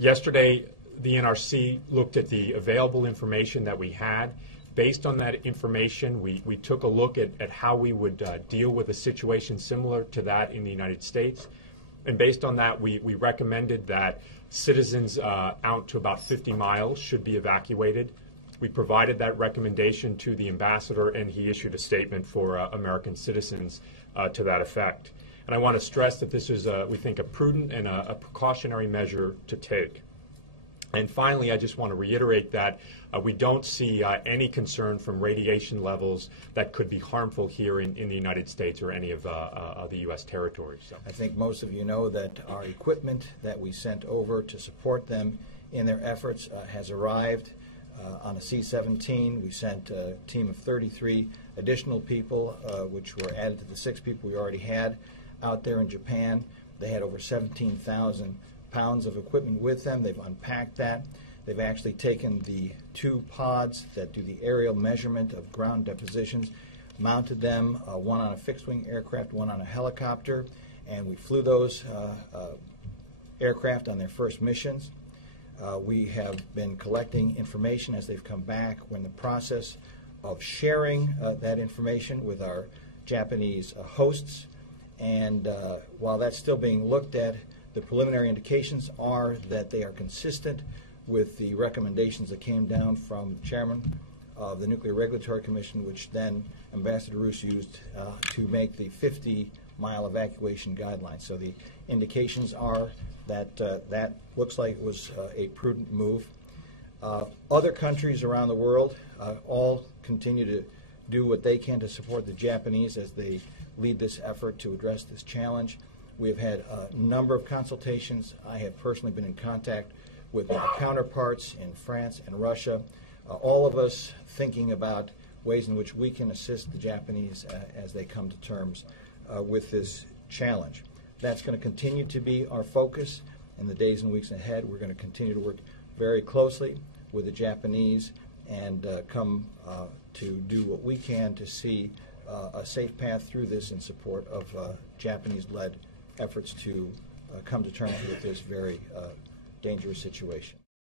Yesterday, the NRC looked at the available information that we had. Based on that information, we took a look at how we would deal with a situation similar to that in the United States. And based on that, we recommended that citizens out to about 50 miles should be evacuated. We provided that recommendation to the ambassador, and he issued a statement for American citizens to that effect. And I want to stress that this is, we think, a prudent and a precautionary measure to take. And finally, I just want to reiterate that we don't see any concern from radiation levels that could be harmful here in the United States or any of the U.S. territories. So. I think most of you know that our equipment that we sent over to support them in their efforts has arrived on a C-17. We sent a team of 33 additional people, which were added to the 6 people we already had out there in Japan. They had over 17,000 pounds of equipment with them. They've unpacked that. They've actually taken the 2 pods that do the aerial measurement of ground depositions, mounted them, one on a fixed-wing aircraft, one on a helicopter, and we flew those aircraft on their first missions. We have been collecting information as they've come back. We're in the process of sharing that information with our Japanese hosts, and while that's still being looked at, the preliminary indications are that they are consistent with the recommendations that came down from the chairman of the Nuclear Regulatory Commission, which then Ambassador Roos used to make the 50-mile evacuation guidelines. So the indications are that that looks like it was a prudent move. Other countries around the world all continue to do what they can to support the Japanese as they lead this effort to address this challenge. We have had a number of consultations. I have personally been in contact with my counterparts in France and Russia, all of us thinking about ways in which we can assist the Japanese as they come to terms with this challenge. That's going to continue to be our focus in the days and weeks ahead. We're going to continue to work very closely with the Japanese and come to do what we can to see a safe path through this in support of Japanese-led efforts to come to terms with this very dangerous situation.